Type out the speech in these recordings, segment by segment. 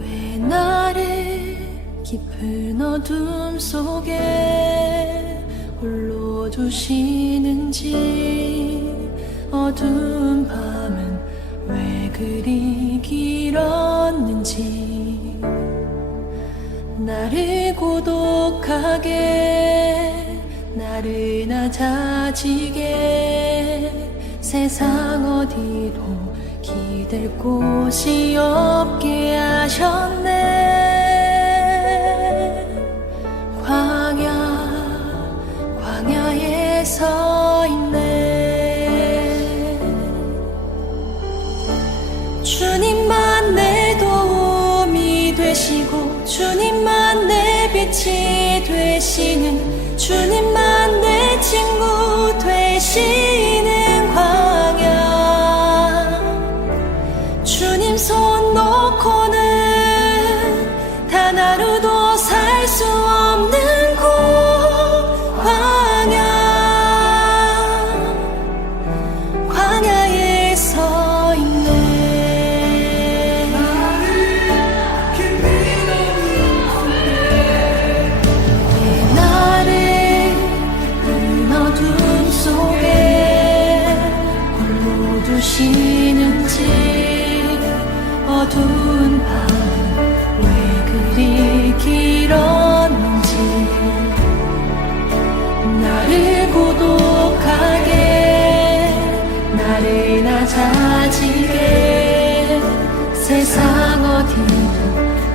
왜 나를 깊은 어둠 속에 홀로 두시는지, 어두운 밤은 왜 그리 길었는지, 나를 고독하게, 나를 낮아지게 세상 어디도 기댈 곳이 없게 하셨네. 광야에 서 있네. 주님만 내 도움이 되시고, 주님만 내 빛이 되시는, 주님만 내 친구 되시는 광야. 주님 손 놓고는 단 하루도 살 수 없는 곳, 광야에 서 있네. 왜 나를 그 어둠 속에 홀로 두시는지, 어두운 밤은 왜 그리 길었는지, 나를 고독하게, 나를 낮아지게 세상 어디도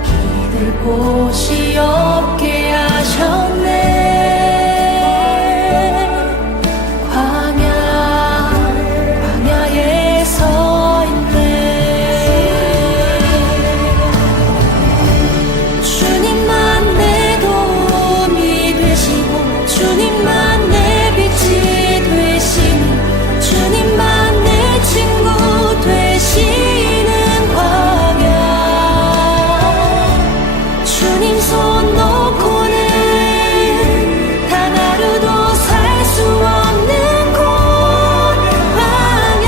기댈 곳이 없게 하셨네. 광야에 서 있네. 주님만 내 도움이 되시고, 주님만 내 빛이 되시는, 주님만 내 친구 되시는 광야. 주님 손 놓고는 단 하루도 살 수 없는 곳, 광야.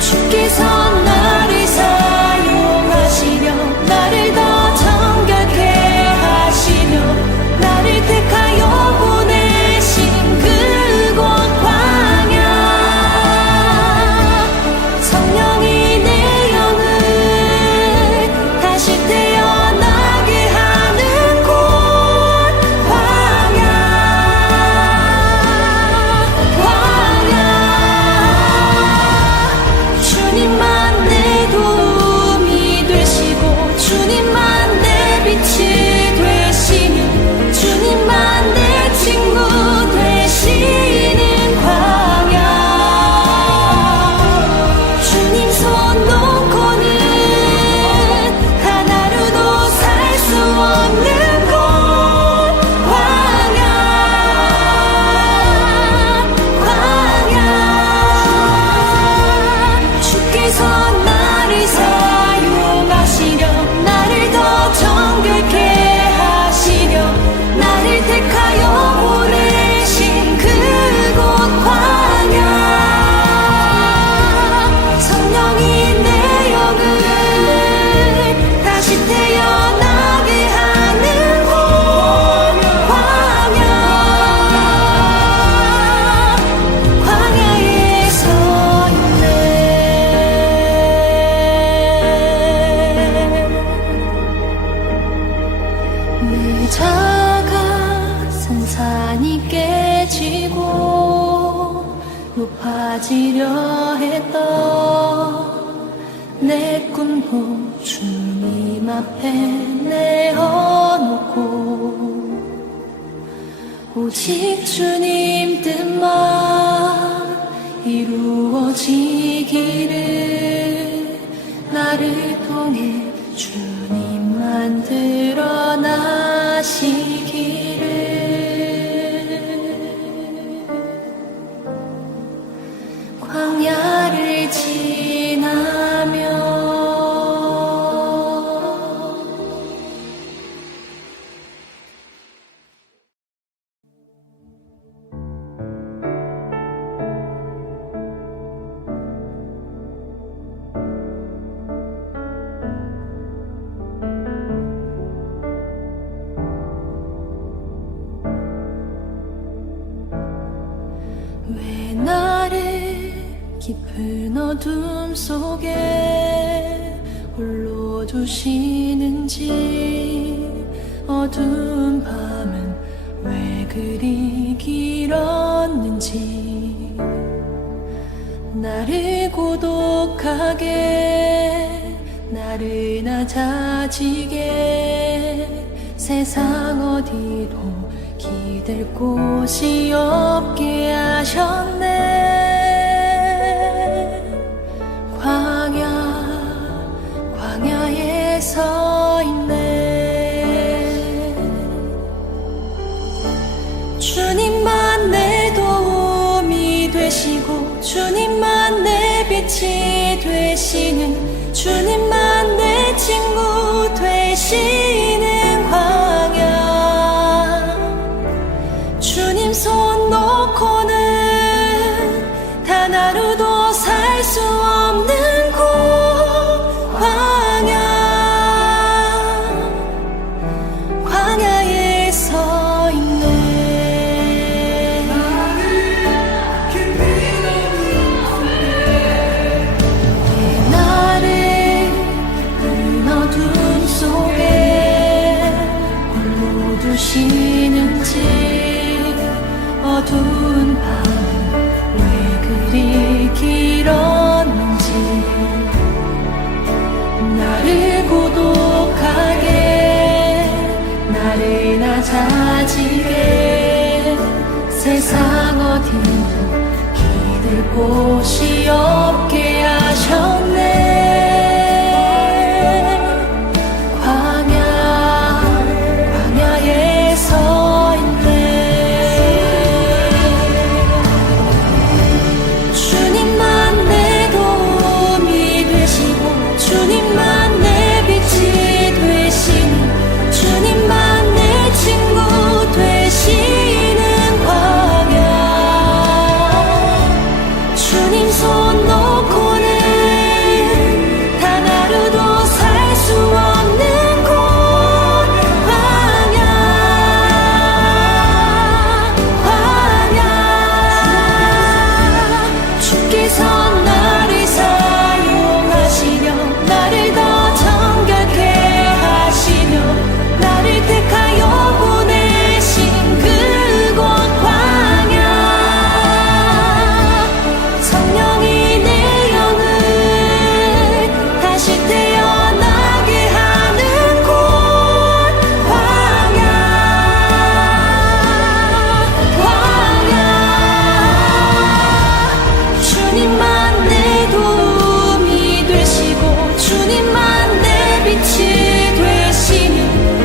주께서 나를 사용하시려, 나를 더 정결케 하시려, 나를 택하여 보내신 그곳 광야. 성령이 내 영을 다시 태어나게 하는 곳, 광야. 주님만 내 도움이 되시고, 주님만 내 빛이 되시는, 주님만 내 친구 되시는 광야. 주님 손 놓고는 단 하루도 살 수 없는 곳, 광야. 주께서 나를 사용하시려, 나를 더 정결케 하시려, 나를 택하여 보내신 그곳 광야. 성령이 내 영을 다시 태어나게 하는 곳, 광야에 서 있네. 내 자가 산산이 깨지고 높아지려 했던 내 꿈도 주님 앞에 내어놓고, 오직 주님 뜻만 이루어지기를, 나를 통해 주님만 드러나시기를. 광야를 지나며 왜 나를 깊은 어둠 속에 홀로 두시는지, 어두운 밤은 왜 그리 길었는지, 나를 고독하게, 나를 낮아지게, 세상 어디도 기댈 곳이 없게 하셨네. 광야에 서 있네. 주님만 내 도움이 되시고, 주님만 내 빛이 되시는, 주님만 내 친구 되시는 광야. 주님 손 놓고는 단 하루도 살 수 없는 곳, 광야에 서 있네. 왜 나를 푸른 어둠 속에 홀로 두시는지, 어두운 밤은 왜 그리 길었는지, 나를 고독하게, 나를 낮아지게, 세상 어디도 기댈 곳이 없게 하셨네. 광야에 서 있네. 주님만 내 도움이 되시고, 주님만 내 빛이 되시는, 주님만 내 친구 되시는 광야. 주님 손 놓고는 단 하루도 살 수 없는 곳, 광야. 주께서 나를 사용하시려, 나를 더 정결케 하시며, 나를 택하여 보내신 그곳 광야. 성령이 내 영을 다시 태어나게 하는 곳, 광야. 주님만 내 도움이 되시고, 주님만 내 빛이 되시는,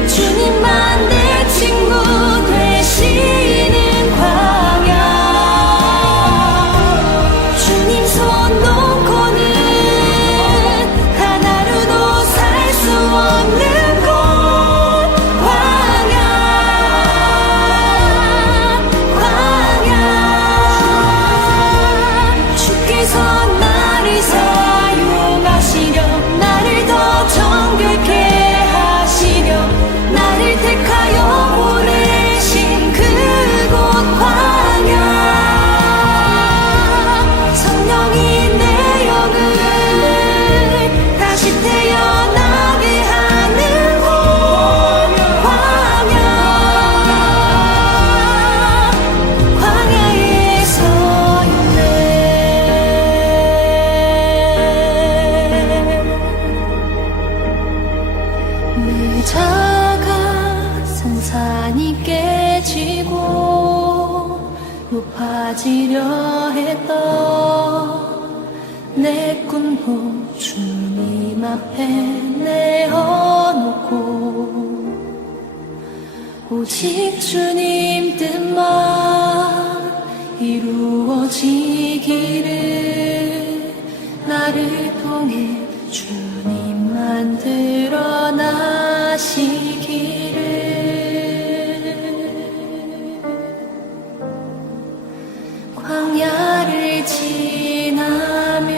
주님만 내 친구 되시는 광야. 주님 손 놓고는 단 하루도 살 수 없는 곳, 광야. 주께서 나를 사용하시려, 나를 더 정결케 하시려, 나를 택하여 보내신 그곳 광야. 성령이 내 영을 다시 태어나게 하는 곳, 광야. 광야에 서 있네. 늘 작아선 산이 깨지고 높아지려 했던 내 꿈도 주님 앞에 내어놓고, 오직 주님 뜻만 이루어지기를, 나를 통해 주님만 드러나시기를. 광야를 지나며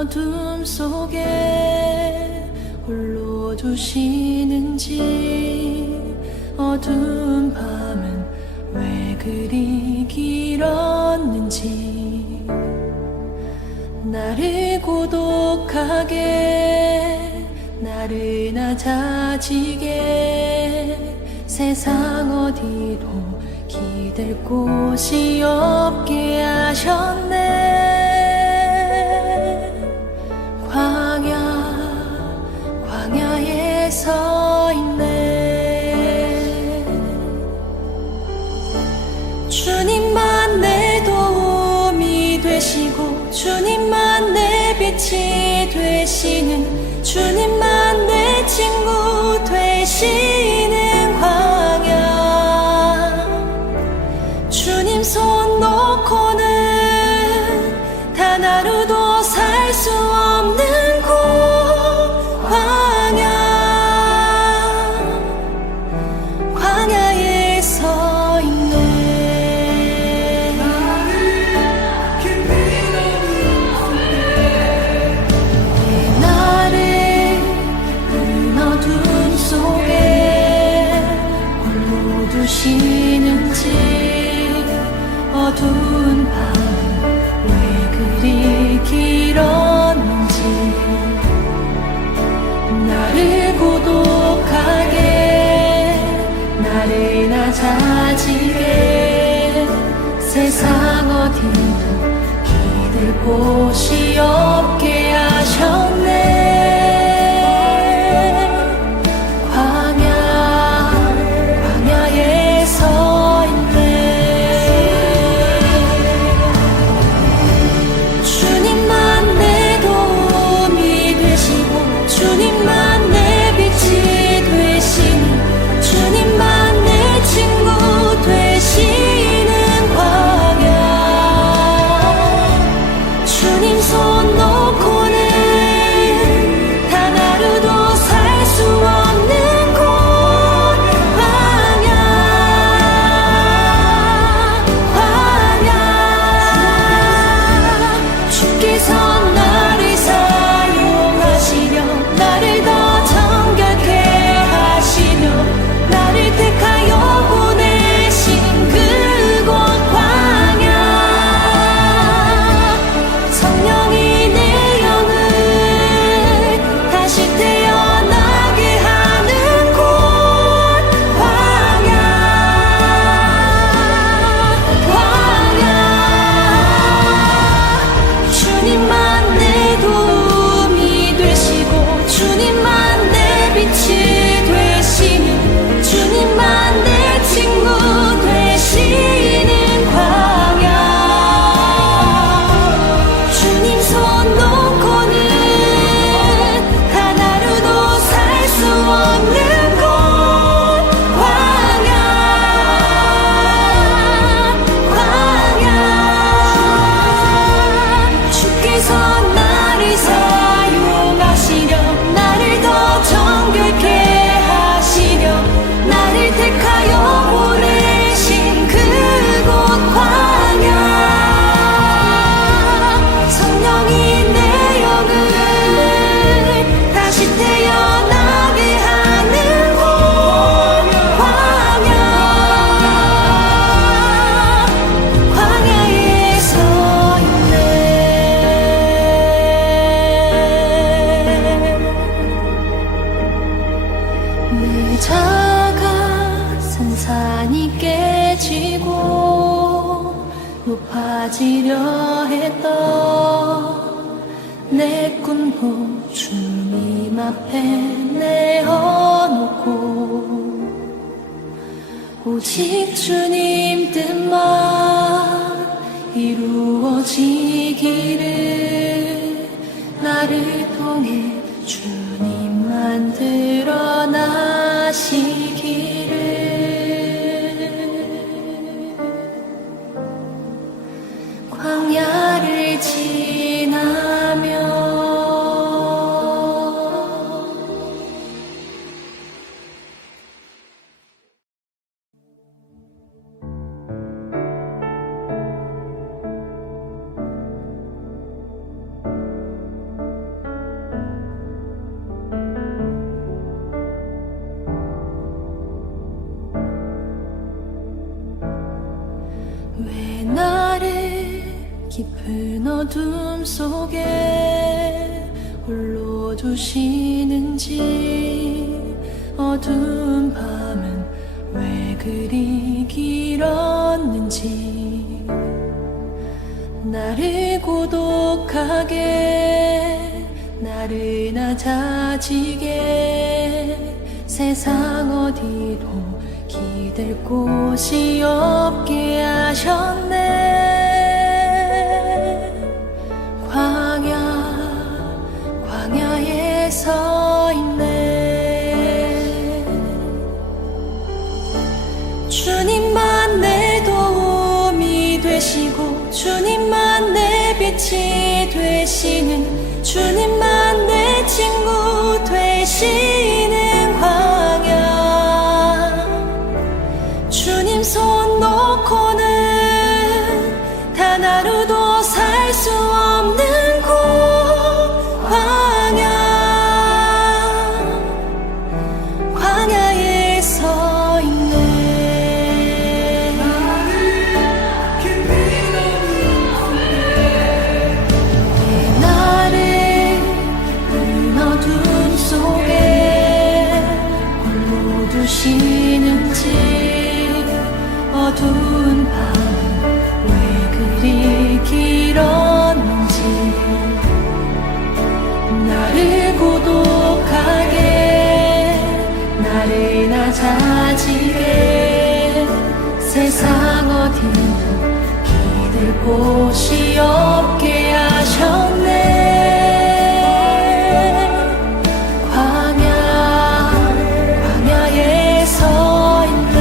어둠 속에 홀로 두시는지 어두운 밤은 왜 그리 길었는지 나를 고독하게 나를 낮아지게 세상 어디도 기댈 곳이 없게 하셨네. 광야에 서 있네. 주님만 내 도움이 되시고 주님만 내 빛이 되시는 주님만 내 친구 되시는 광야. 주님 손 놓고는 단 하루도 살 수 없는 곳 광야에 서 있네. 나를 그 어둠 속에 홀로 두시는지 어두운 밤 왜 그리 길었는지 나를 고독하게 나를 낮아지게 세상 어디도 기댈 곳이 없게 하셨네. 광야에 서 있네. 주님만 내 도움이 되시고 주님만 내 빛이 되시는 주님만 내 친구 되시는 광야. 주님 손 놓고는 단 하루도 살 수 없는 곳 광야. 주께서 나를 사용하시려 나를 더 정결케 하시며 나를 택하여 보내신 그곳 광야. 성령이 내 영을 다시 태어나게 하는 곳 광야. 주님만 내 도움이 되시고 주님만 내 빛이 되시는 주님만 내 친구 되시는 광야. 주님 손 놓고는 단 하루도 살 수 없는 곳 광야. 주께서 나를 사용하시려 나를 더 정결케 하시려 나를 택하여 보내신 그곳 광야. 성령이 내 영을 다시 태어나게 하는 곳 광야. 광야에 서 있네. 내 작아 산산이 깨지고 높아지려 했던 내 꿈도 주님 앞에 내어놓고 오직 주님 뜻만 이루어지기를 나를 통해 주님만 드러나시기를. 광야를 지나며 어둠 속에 홀로 두시는지, 어두운 밤은 왜 그리 길었는지, 나를 고독하게, 나를 낮아지게, 세상 어디도 기댈 곳이 없게 하셨네. 광야에 서 있네. 주님만 내 도움이 되시고, 주님만 내 빛이 되시는, 주님만 내 친구 되시는 광야. 주님 손 놓고는 단 하루도 살 수 없는 곳, 광야에 서 있네. 나를 그 어둠 속에 홀로 두시는지, 어두운 밤은 왜 그리 길었는지, 나를 고독하게, 나를 낮아지게, 세상 어디도 기댈 곳이 없게 하셨네. 광야에 서 있네.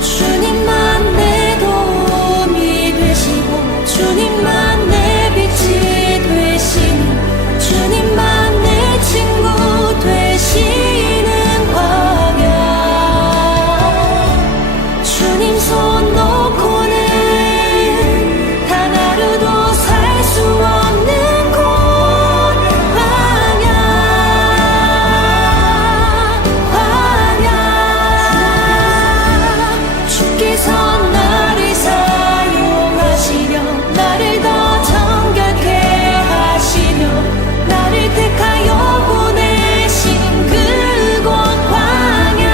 주님만 내 도움이 되시고, 주님만 내 빛이 되시는, 주님만 내 친구 되시는 광야. 주님 손 놓고는 단 하루도 살 수 없는 곳, 광야. 주께서 나를 사용하시려, 나를 더 정결케 하시려, 나를 택하여 보내신 그곳 광야.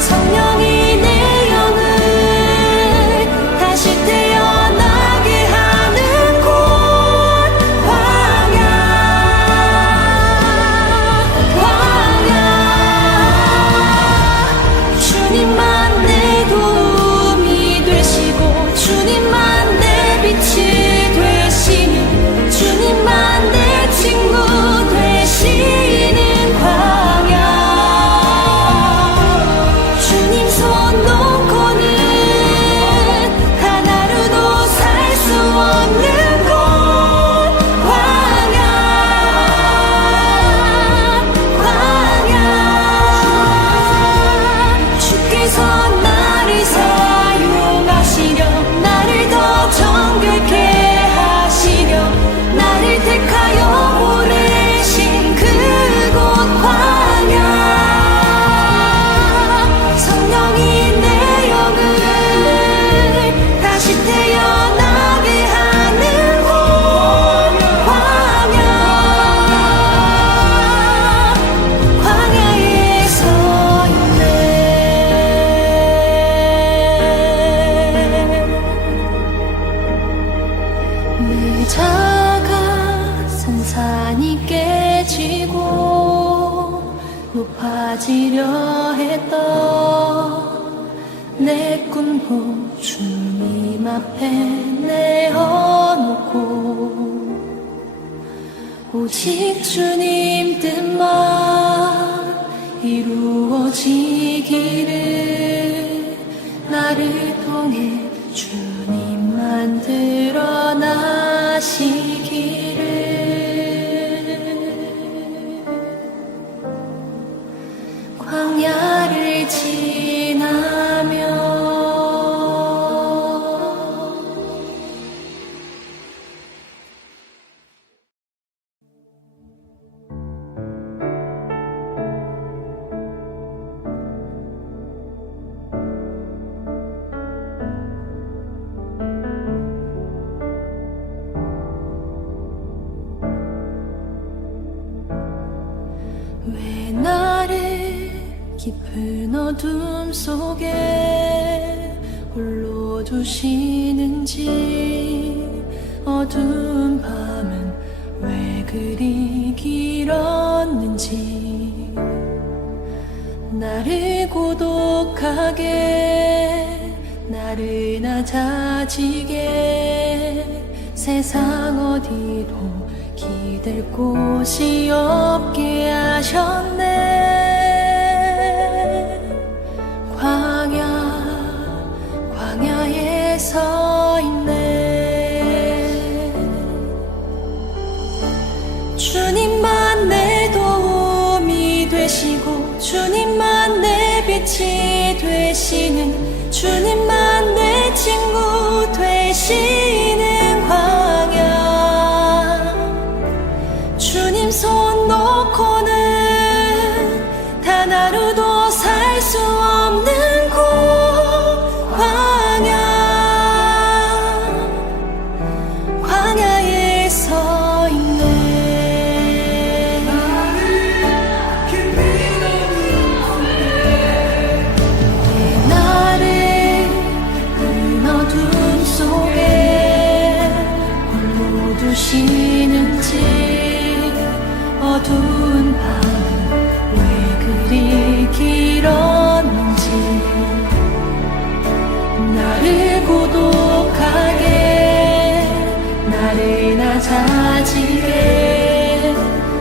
성령이 내 영을 다시 태어나게 하는 곳, 광야. 주님만 내 도움이 되시고, 주님만 내 빛이 되시는, 주님만 내 친구 되시는 광야. 주님 손 놓고는 단 하루도 살 수 없는 곳, 광야. 주께서 나를 사용하시려, 나를 더 정결케 하시려, 나를 택하여 보내신 그곳 광야. 성령이 내 영을 다시 태어나게 하는 곳, 광야. 광야에 서 있네. 내 작아선 산이 깨지고 높아지려 했던 내 꿈도 주님 앞에 내어놓고, 오직 주님 뜻만 이루어지기를, 나를 통해 주님만 드러나시기를. 광야를 지나며 어둠 속에 홀로 두시는지, 어두운 밤은 왜 그리 길었는지, 나를 고독하게, 나를 낮아지게, 세상 어디도 기댈 곳이 없게 하셨네. 광야에 서 있네. 주님만 내 도움이 되시고, 주님만 내 빛이 되시는, 주님만 내 친구 되시는 광야. 주님 손 놓고는 단 하루도 살 수 없는 곳, 광야에 서 있네. 나를 푸른 어둠 속에 홀로 두시는지, 어두운 밤은 왜 그리 길었는지, 나를 고독하게, 나를 낮아지게,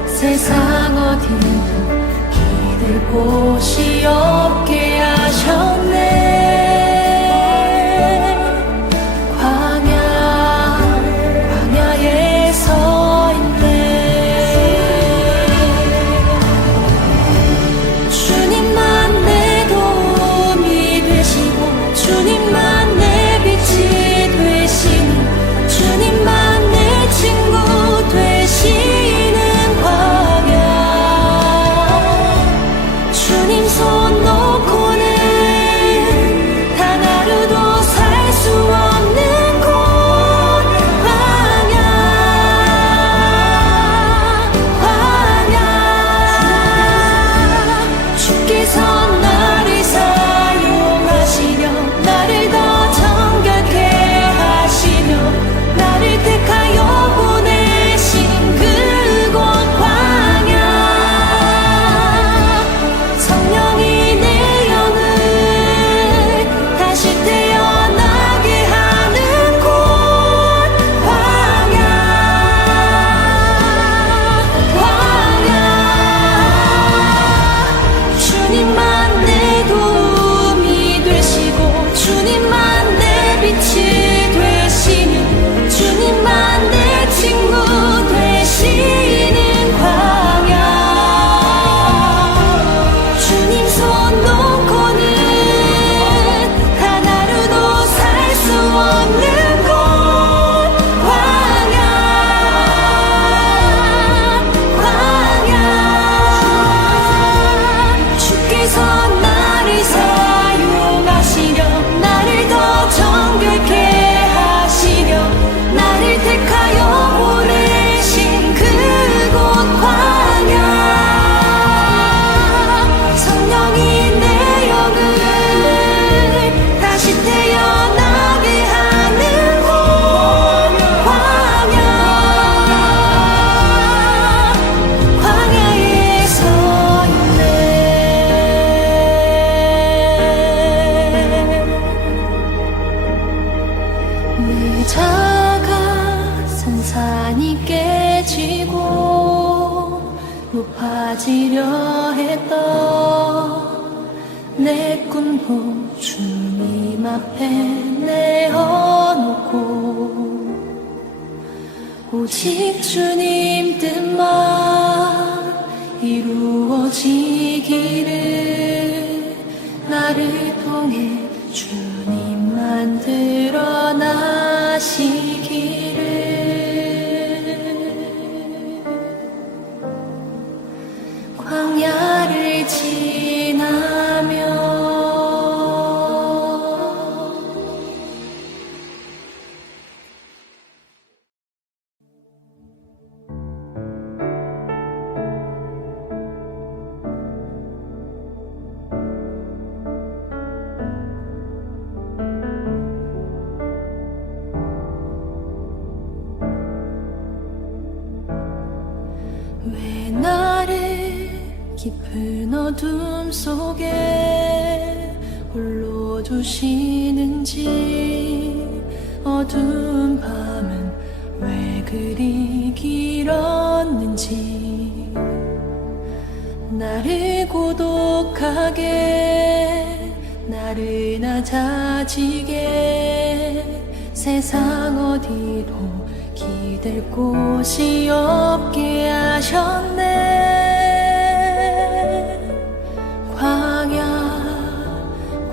세상 어디도 기댈 곳이 없게 하셨네. 광야에 서 있네. 주님만 내 도움이 되시고, 주님만 내 빛이 되시는, 주님만 내 친구 되시는 광야. 주님 손 놓고는 단 하루도 살 수 없는 곳, 광야. 주께서 나를 사용하시려, 나를 더 정결케 하시려, 나를 택하여 보내신 그곳 광야. 성령이 내 영을 다시 태어나게 하는 곳, 광야. 주님만 내 도움이 되시고, 주님만 내 빛이 되시는, 주님만 내 친구 되시는 광야. 주님 손 놓고는 단 하루도 살 수 없는 곳, 광야. 주께서 나를 사용하시려, 나를 더 정결케 하시려, 나를 택하여 보내신 그곳 광야. 성령이 내 영을 다시 태어나게 하는 곳, 광야. 광야에 서 있네. 내 작아선 산이 깨지고 높아지려 했던 내 꿈도 주님 앞에 내어놓고, 오직 주님 뜻만 이루어지기를, 나를 통해 주님만 드러나시기를. 광야를 지나며 어둠 속에 홀로 두시는지 어두운 밤은 왜 그리 길었는지 나를 고독하게 나를 낮아지게 세상 어디도 기댈 곳이 없게 하셨네.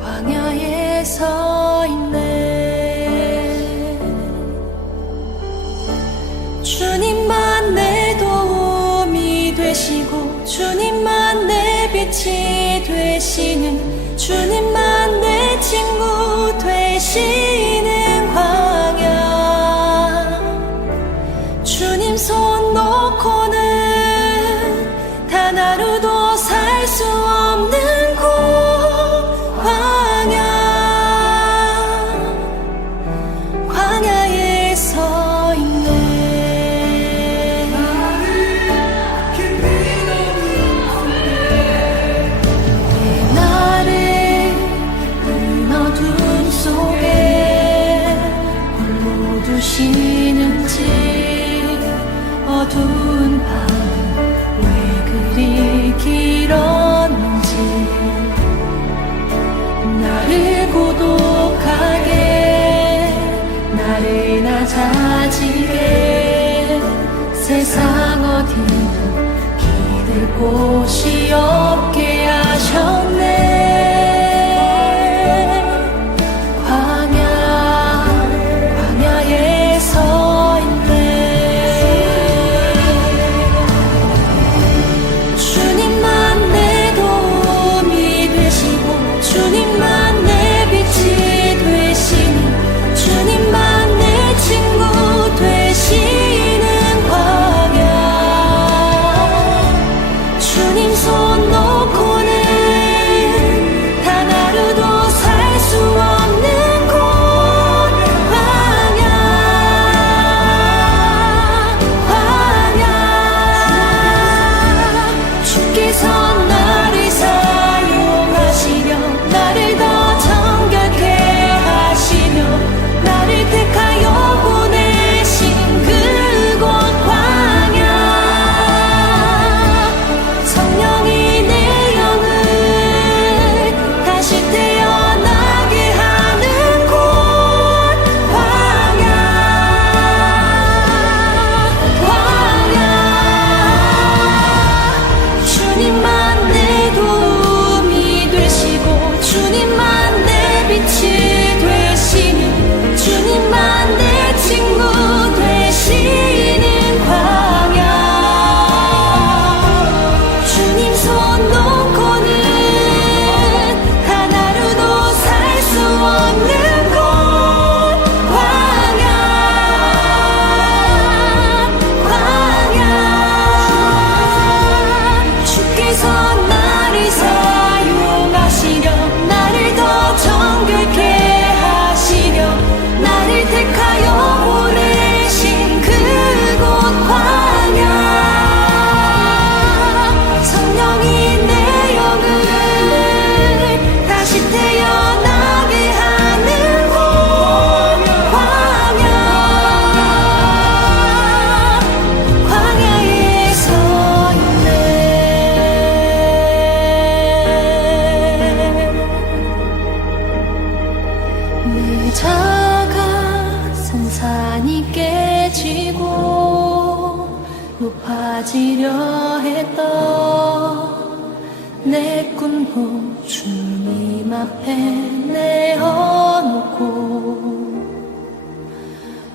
광야에 서 있네. 주님만 내 도움이 되시고 주님만 내 빛이 되시는 주님만 내 친구 되시는 광야. 주님 손 놓고는 단 하루도 살 수 없는 곳 광야에 서 있네. 왜 나를 그 어둠 속에 홀로 두시는지 어두운 밤은 왜 그리 길었는지 나를 고독하게 나를 낮아지게 세상 어디도 기댈 곳이 없게 하셨네. 광야에 서 있네. 주님만 내 도움이 되시고 주님만 내 빛이 되시는 주님만 내 친구 되시는 광야. 주님 손 놓고는 단 하루도 살 수 없는 곳 광야. 주께서 나를 사용하시려 나를 더 정결케 하시며 나를 택하여 보내신 그곳 광야. 성령이 내 영을 다시 태어나게 하는 곳 광야. 주님만 내 도움이 되시고 주님만 내 빛이 되시는 주님만 내 친구 되시는 광야. 주님 손 놓고는 단 하루도 살 수 없는 곳 광야. 주께서 나를 사용하시려 나를 더 정결케 하시려 나를 택하여 보내신 그곳 광야. 성령이 내 영을 다시 태어나게 하는 곳 광야. 광야에 서 있네. 내 작은 산이 깨지고 높아지려 했던 내 꿈도 주님 앞에 내어놓고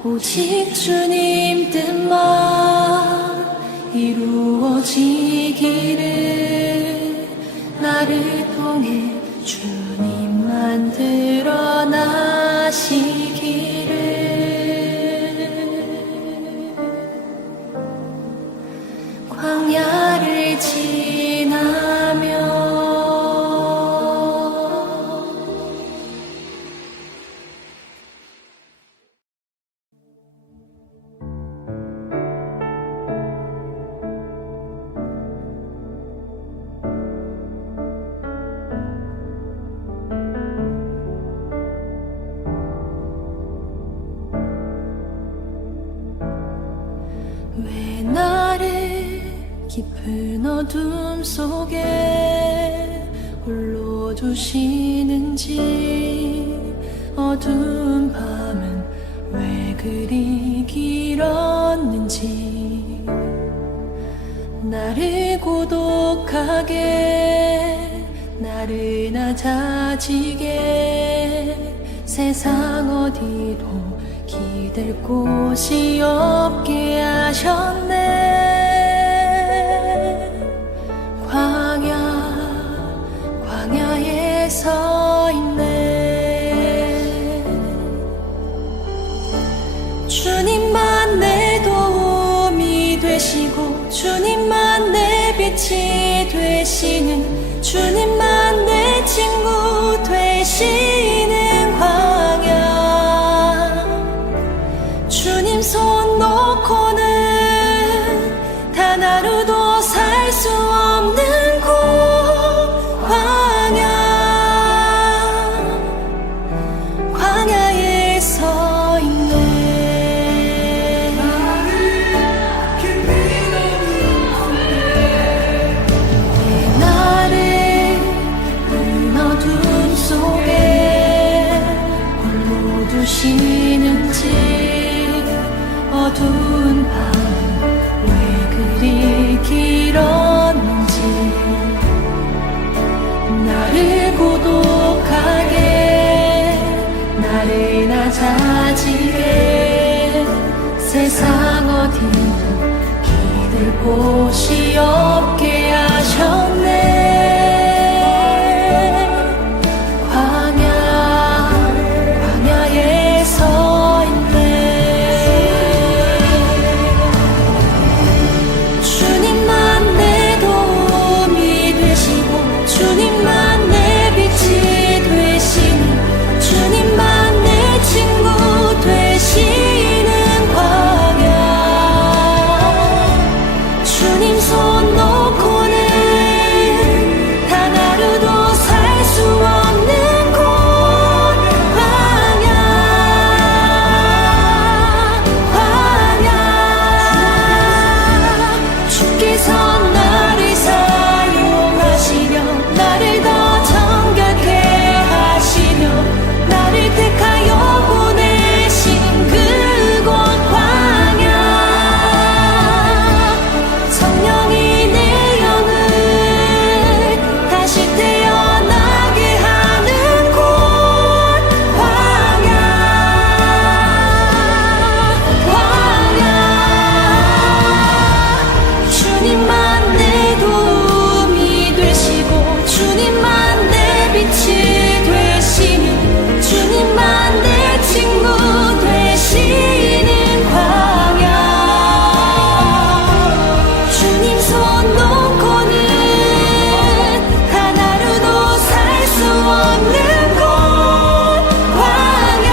오직 주님 뜻만 이루어지기를 나를 통해 주님만 드러나시기를. 광야를 지나며 깊은 어둠 속에 홀로 두시는지 어두운 밤은 왜 그리 길었는지 나를 고독하게 나른하자지게 세상 어디도 기댈 곳이 없게 하셨네. 광야에 서 있네. 주님만 내 도움이 되시고 주님만 내 빛이 되시는 주님만 내 친구 되시는 광야. 주님 손 놓고는 단 하루도 살 수 없는 곳 광야에 서 있네. 나를 그 어둠 속에 홀로 두시는지 어두운 밤 왜 그리 길었는지 나를 고독하게 나른하자지게 세상 어디도 기댈 곳이 없게 하셨네. 광야에 서 있네. 주님만 내 도움이 되시고 주님만 내 빛이 되시는 주님만 내 친구 되시는 광야. 주님 손 놓고는 단 하루도 살 수 없는 곳 광야. 주께서 나를 사용하시려 나를 더 정결케 하시려 나를 택하여 보내신 그곳 광야. 성령이 내 영을 다시 태어나게 하는 곳 광야. 주님만 내 도움이 되시고 주님만 내 빛이 되시는 주님만 내 친구 되시는 광야. 주님 손 놓고는 단 하루도 살 수 없는 곳 광야.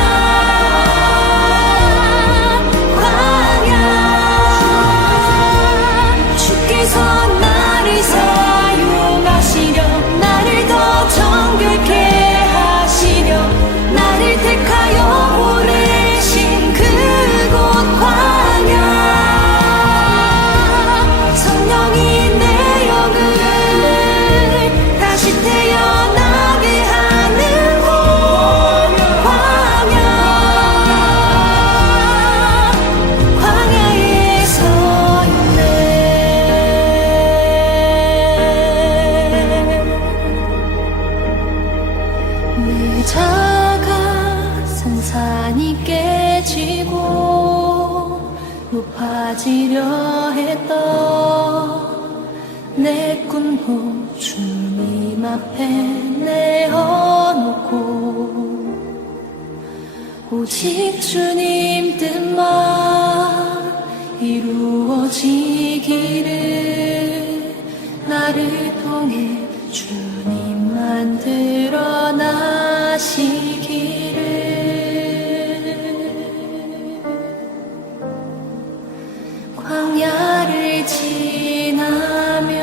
주께서 나를 사용하시려 나를 더 정결케 하시려 나를 택하여 보내신 그곳 광야. 성령이 내 영을 다시 태어나게 하는 곳 광야. 광야에 서 있네. 내 자가 산산이 깨지고 높아지려 했던 내 꿈도 주님 앞에 내어놓고 오직 주님 뜻만 이루어지기를 나를 통해 주님만 드러나시기를. 광야를 지나며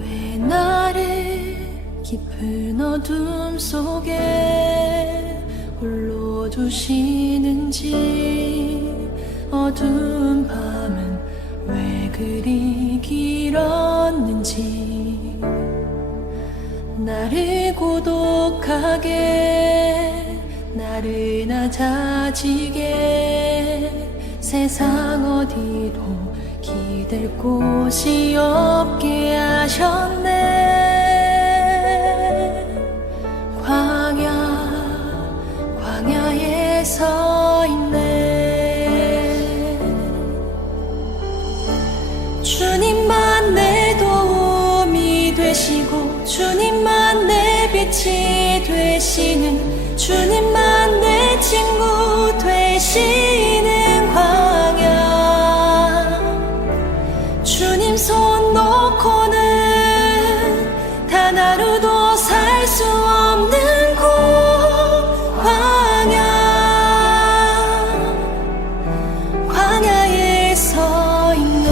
왜 나를 깊은 어둠 속에 홀로 두시는지, 어두운 밤은 왜 그리 길었는지, 나를 고독하게, 나를 낮아지게 세상 어디도 기댈 곳이 없게 하셨네. 광야에 서 있네. 주님만 내 도움이 되시고, 주님만 내 빛이 되시는, 주님만 내 친구 되시는 광야. 주님 손 놓고는 단 하루도 살 수 없는 곳, 광야에 서 있네.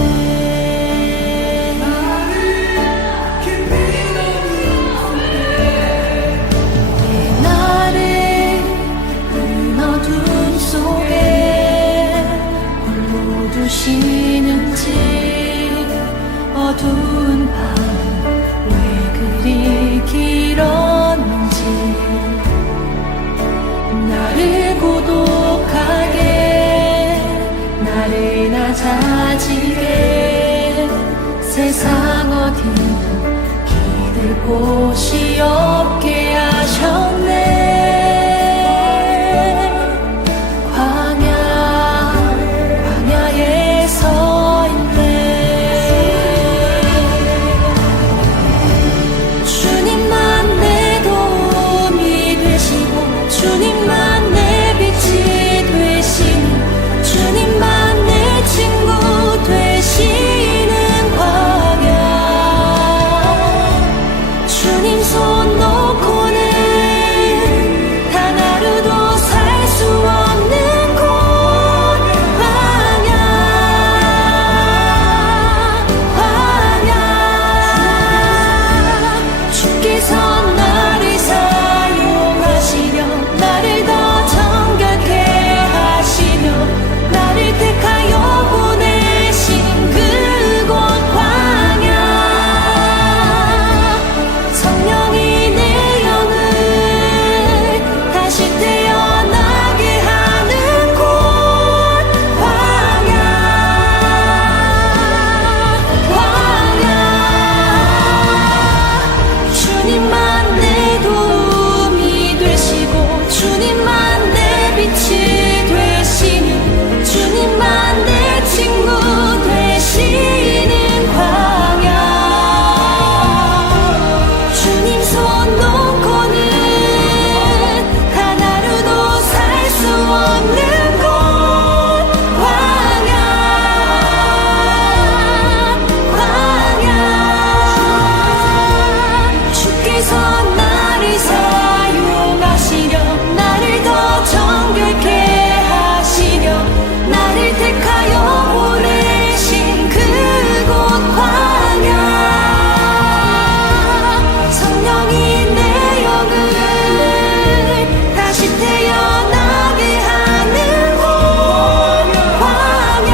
왜 나를 깊은 어둠 속에 홀로 두시는지, 어두운 밤은 왜 그리 길었는지, 나를 고독하게, 나를 낮아지게 세상 어디도 기댈 곳이 없게 하셨네. 광야에 서 있네. 주님만 내 도움이 되시고, 주님만 내 빛이 되시는, 주님만 내 친구 되시는 광야. 주님 손 놓고는 단 하루도 살 수 없는 곳, 광야. 주께서 나를 사용하시려, 나를 더 정결케 하시려, 나를 택하여 보내신 그곳 광야. 성령이 내 영을 다시 태어나게 하는 곳, 광야. 주님만 내 도움이 되시고, 주님만 내 빛이 되시는, 주님만 내 친구 되시는 광야. 주님 손 놓고는 단 하루도 살 수 없는 곳, 광야. 주께서 나를 사용하시려, 나를 더 정결케 하시려, 나를 택하여 보내신 그곳 광야. 성령이 내 영을 다시 태어나게 하는 곳, 광야.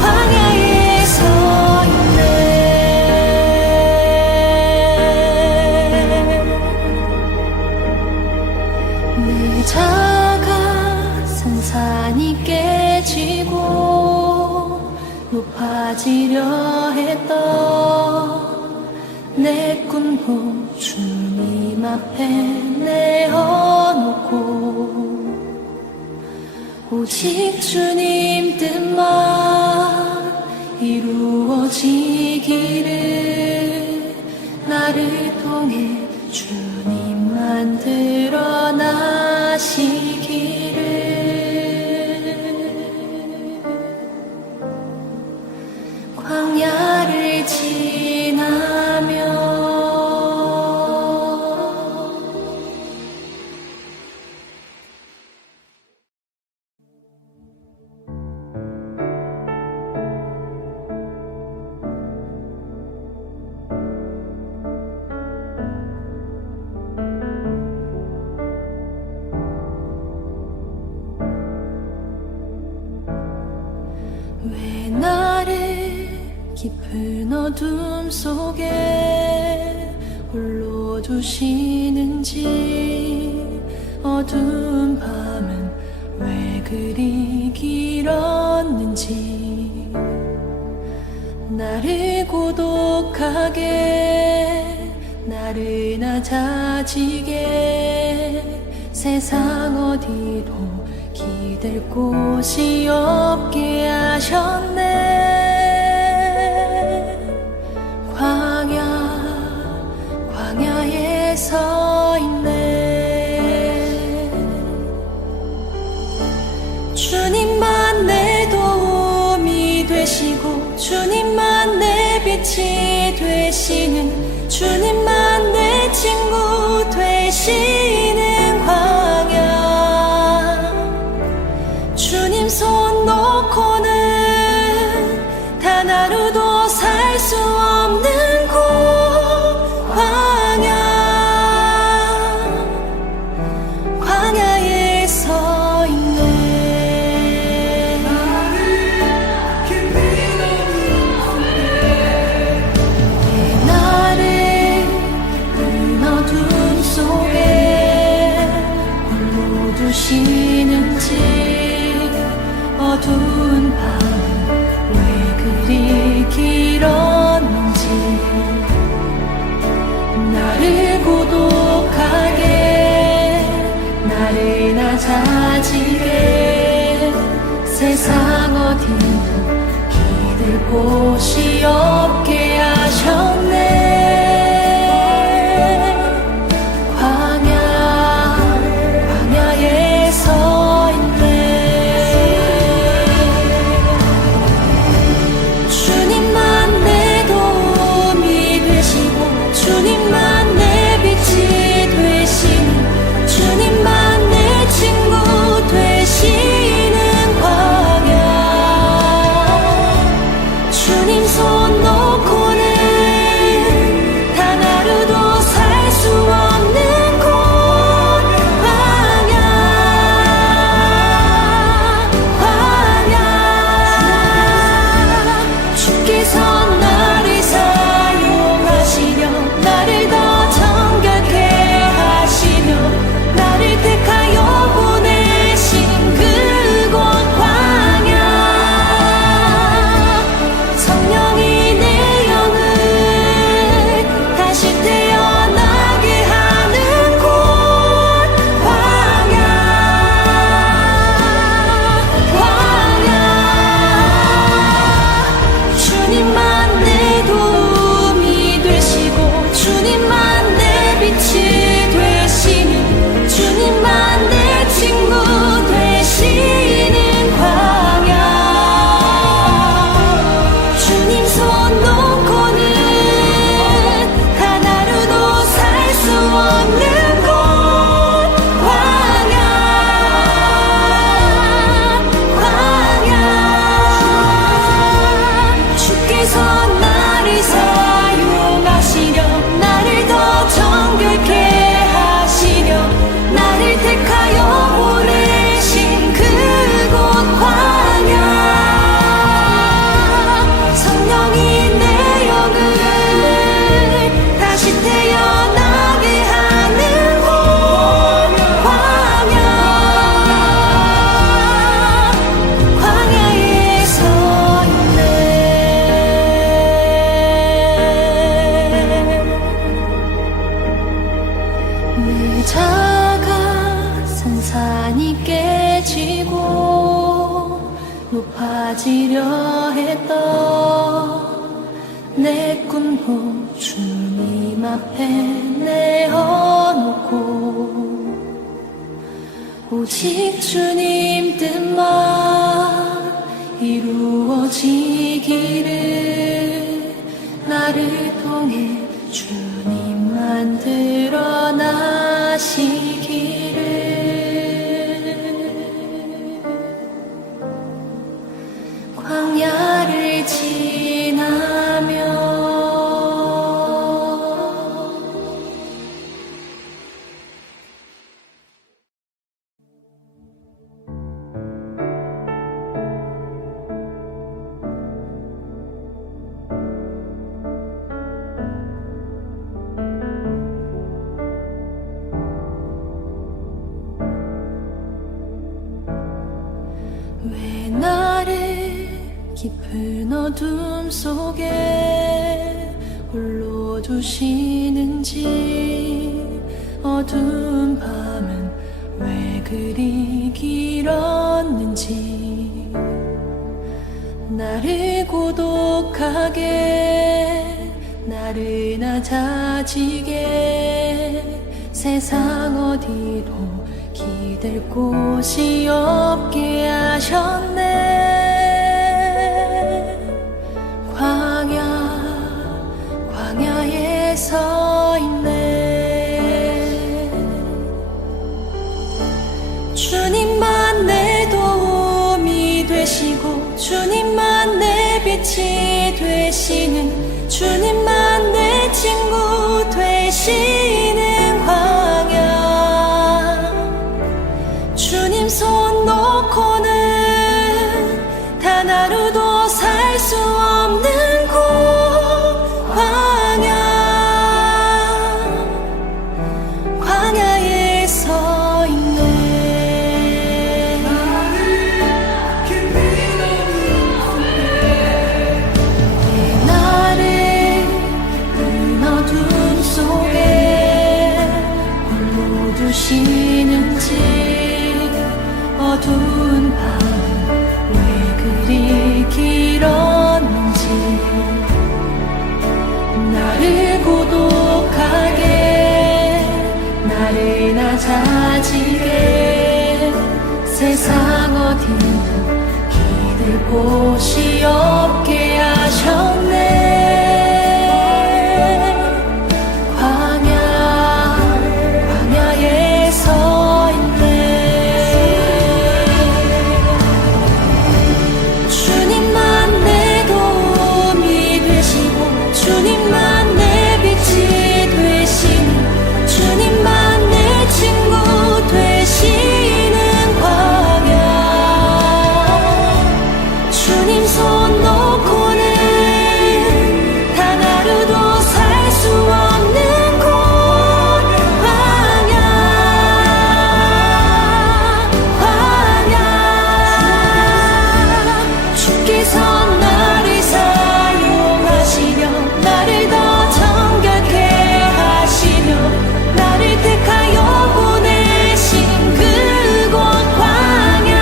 광야에 서 있네. 내 자가 산산이 깨지고 높아지려 했던 내 꿈도 주님 앞에 내어놓고, 오직 주님 뜻만 이루어지기를, 나를 통해 주님만 드러나시기를. 광야를 지나며 왜 나를 깊은 어둠 속에 홀로 두시는지, 어두운 밤은 왜 그리 길었는지, 나를 고독하게, 나를 낮아지게 세상 어디도 기댈 곳이 없게 하셨네. 광야에 서 있네. 주님만 내 도움이 되시고, 주님만 내 빛이 되시는, 주님만 내 친구 되시는 광야. 주님 손 놓고는 단 하루도 살 수 없는 곳, 광야에 서 있네. 왜 나를 그 어둠 속에 홀로 두시는지, 어두운 밤은 왜 그리 길었는지, 나를 고독하게, 나를 낮아지게 세상 어디도 기댈 곳이 없게 하셨네. 광야에 서 있네. 주님만 내 도움이 되시고, 주님만 내 빛이 되시는, 주님만 내 친구 되시는 광야. 주님 손 놓고는 단 하루도 살 수 없는 곳, 광야. 주께서 나를 사용하시려, 나를 더 정결케 하시며, 나를 택하여 보내신 그곳 광야. 성령이 내 영을 다시 태어나게 하는 곳, 광야. 주님만 내 도움이 되시고, 주님만 내 빛이 되시는, 주님만 내 친구 되시는 광야. 주님 손 놓고는 단 하루도 살 수 없는 곳, 광야. 주께서 나를 사용하시려, 나를 더 정결케 하시려, 나를 택하여 보내신 그곳 광야. 성령이 내 영을 다시 태어나게 하는 곳, 광야. 광야에 서 있네. 내 자가 산산이 깨지고 높아지려 했던 내 꿈도 주님 앞에 내어놓고, 오직 주님 뜻만 이루어지기를, 나를 통해 주님만 드러나시기를. 광야를 지나며 깊은 어둠 속에 홀로 두시는지 어두운 밤은 왜 그리 길었는지 나를 고독하게 나른하자지게 세상 어디도 기댈 곳이 없게 하셨네. 광야에 서 있네. 주님만 내 도움이 되시고 주님만 내 빛이 되시는 주님만 내 친구 되시는 광야. 주님 손 놓고는 단 하루도 살 수 없는 곳 광야에 서 있네. 나를 그 어둠 속에 홀로 두시는지 어두운 밤 왜 그리 길었는지 나를 고독하게 나른하자지게 세상 어디도 기댈 곳이 없게 하셨네. 광야에 서 있네. 주님만 내 도움이 되시고 주님만 내 빛이 되시는 주님만 내 친구 되시는 광야. 주님 손 놓고는 단 하루도 살 수 없는 곳 광야. 주께서 나를 사용하시려 나를 더 정결케 하시며 나를 택하여 보내신 그곳 광야.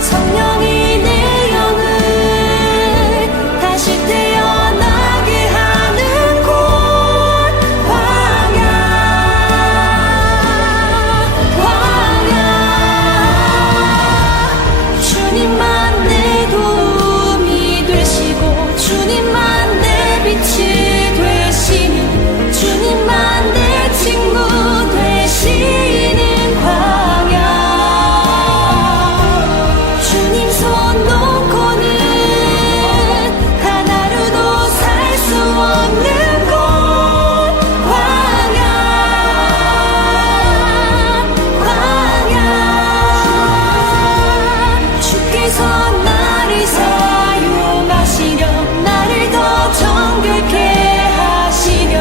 성령이 내 영을 다시 태어나게 하는 곳 광야. 주님만 내 도움이 되시고 주님만 내 빛이 되시는 주님만 내 친구 되시는 광야. 주님 손 놓고는 단 하루도 살 수 없는 곳 광야. 주께서 나를 사용하시려 나를 더 정결케 하시려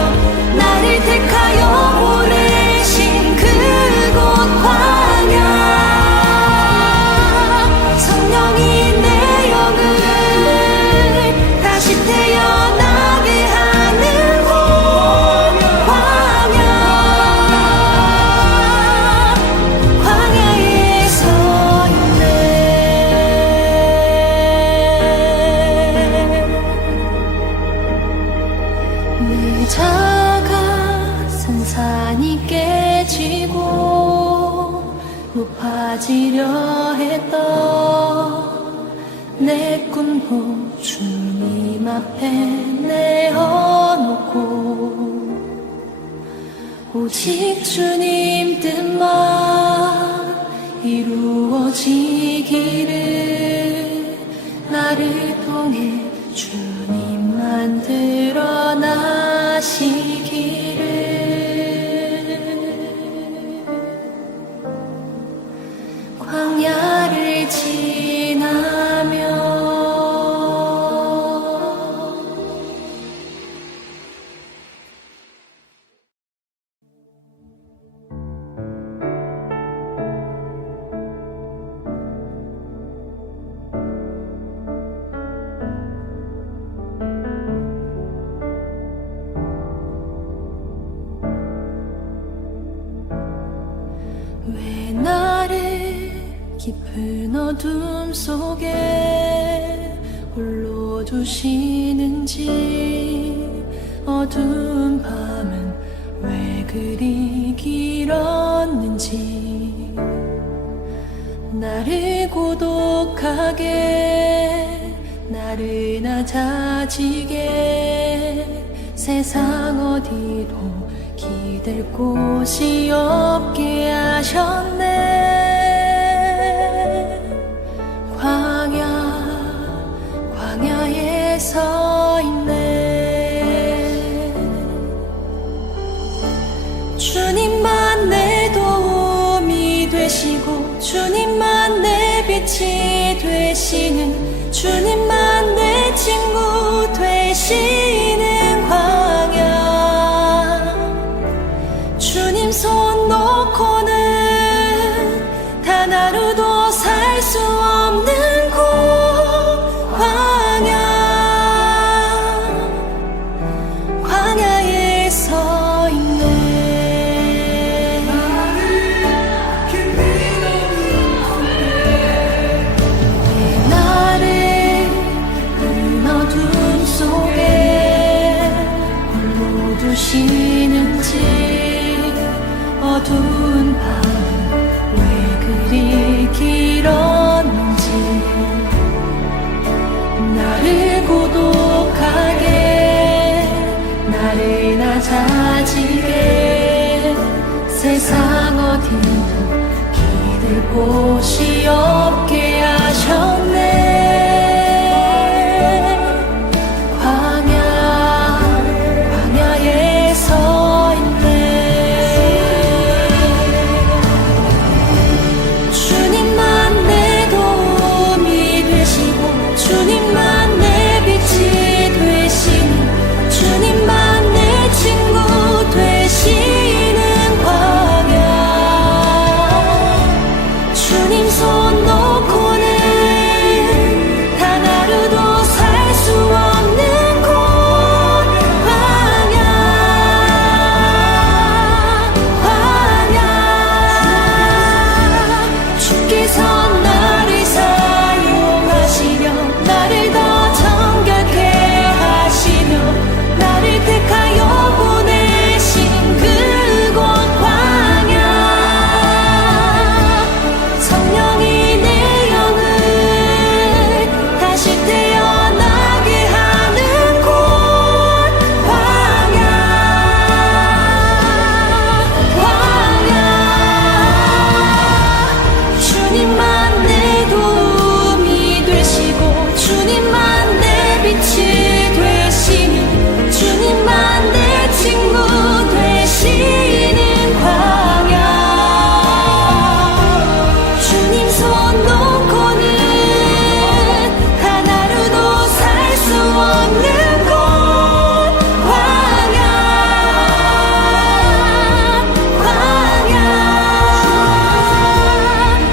나를 택하여 보내신 그곳 광야. 성령이 내 영을 다시 태어나게 하는 곳 광야. 광야에 서 있네. 내 자가 산산이 깨지고 높아지려 했던 내 꿈도 주님 앞에 내어놓고 오직 주님 뜻만 이루어지기를 나를 통해 주님만 드러나시기를. 광야를 지나며 깊은 어둠 속에 홀로 두시는지 어두운 밤은 왜 그리 길었는지 나를 고독하게 나른하자지게 세상 어디도 기댈 곳이 없게 하셨네. 광야에 서 있네. 주님만 내 도움이 되시고 주님만 내 빛이 되시는 주님만 내 친구 되시는 광야. 주님 손 놓고는 단 하루도 살 수 없는 곳 광야에 서 있네. 왜 나를 그 어둠 속에 홀로 두시는지 어두운 밤은 왜 그리 길었는지 나를 고독하게 나른하자지게 세상 어디도 기댈 곳이 없게 하셨네. 광야에 서 있네. 주님만 내 도움이 되시고 주님만 내 빛이 되시는 주님만 내 친구 되시는 광야. 주님 손 놓고는 단 하루도 살 수 없는 곳 광야. 주께서 나를 사용하시려 나를 더 정결케 하시며 나를 택하여 보내신 그곳 광야. 성령이 내 영을 다시 태어나게 하는 곳 광야. 주님만 내 도움이 되시고 주님만 내 빛이 되시는 주님만 내 친구 되시는 광야. 주님 손 놓고는 단 하루도 살 수 없는 곳 광야.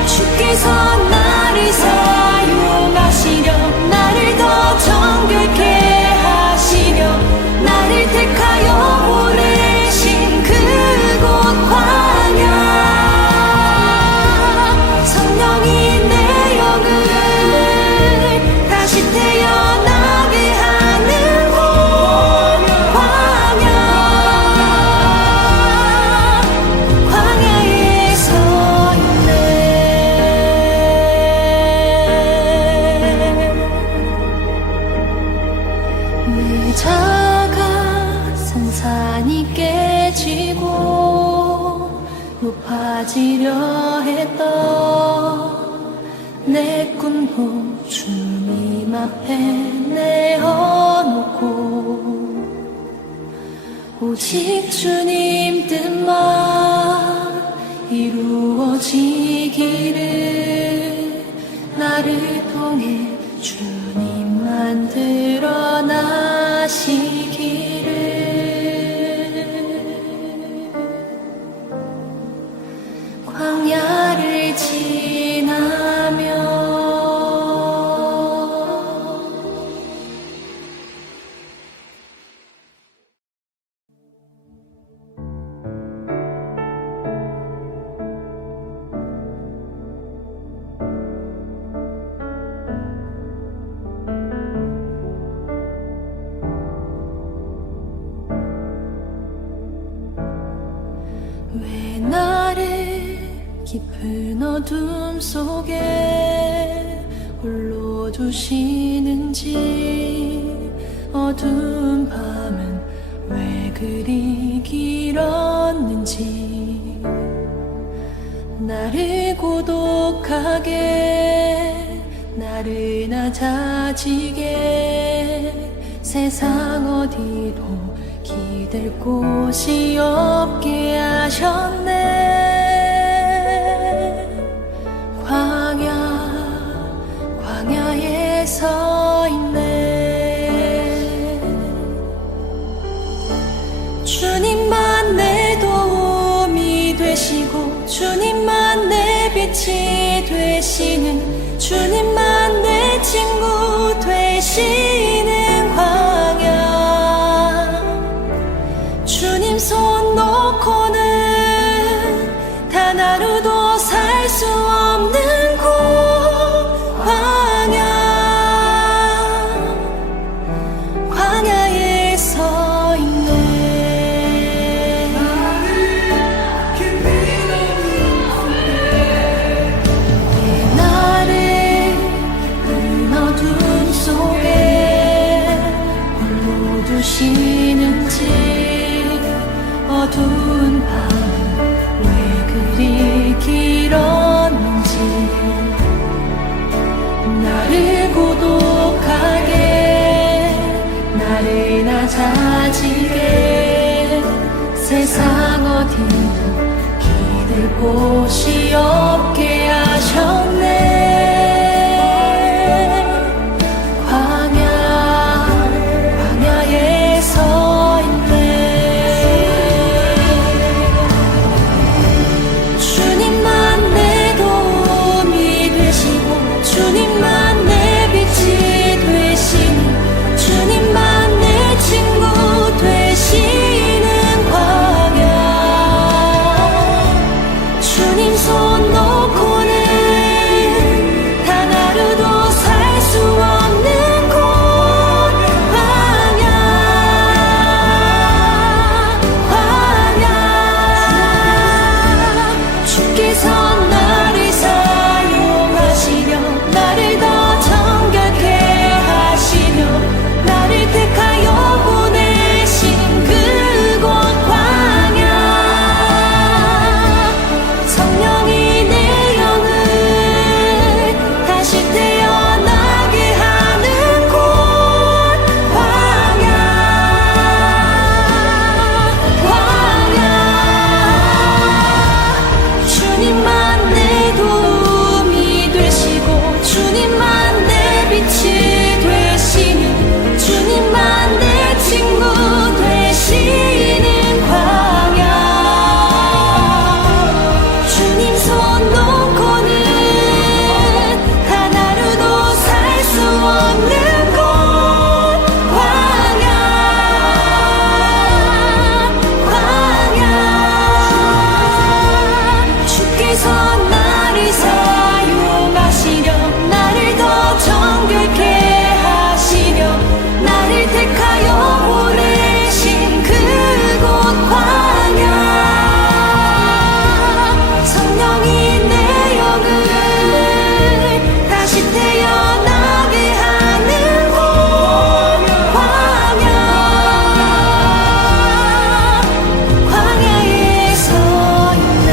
주께서 나를 사용하시려 나를 더 정결케 하시려 나를 택하여 보내신 그곳 광야. 성령이 내 영을 다시 태어나게 하는 곳 광야. 광야에 서 있네. 내 자가 산산이 깨지고 높아지려 했던 내 꿈도 주님 앞에 내어놓고 오직 주님 뜻만 이루어지기를 나를 통해 주님만 드러나시기를. 광야를 지나며 어둠 속에 홀로 두시는지 어두운 밤은 왜 그리 길었는지 나를 고독하게 나른하자지게 세상 어디도 기댈 곳이 없게 하셨네. 광야에 서 있네. 주님만 내 도움이 되시고 주님만 내 빛이 되시는 주님만 내 친구 되시는 광야. 주님 손 놓고는 단 하루도 살 수 없는 곳 광야에 서 있네. 왜 나를 그 어둠 속에 홀로 두시는지 어두운 밤은 왜 그리 길었는지 나를 고독하게 나른하자지게 세상 어디도 기댈 곳이 없게 하셨네. 광야에 서 있네. 주님만 내 도움이 되시고 주님만 내 빛이 되시는 주님만 내 친구 되시는 광야. 주님 손 놓고는 단 하루도 살 수 없는 곳 광야. 주께서 나를 사용하시려 나를 더 정결케 하시며 나를 택하여 보내신 그곳 광야. 성령이 내 영을 다시 태어나게 하는 곳 광야. 주님만 내 도움이 되시고 주님만 내 빛이 되시는 주님만 내 친구 되시는 광야. 주님 손 놓고는 단 하루도 살 수 없는 곳 광야. 주께서 나를 사용하시려 나를 더 정결케 하시려 나를 택하여 보내신 그곳 광야. 성령이 내 영을 다시 태어나게 하는 곳 광야. 광야에 서 있네.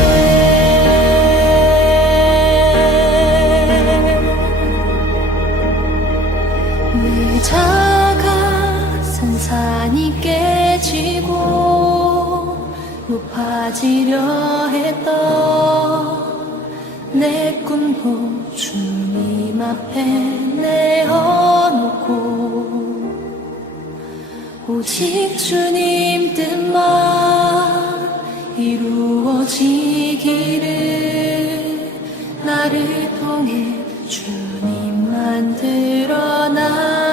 내 작아선 산이 깨지고 높아지려 했던 내 꿈도 주님 앞에 내어놓고 오직 주님 뜻만 이루어지기를 나를 통해 주님만 드러나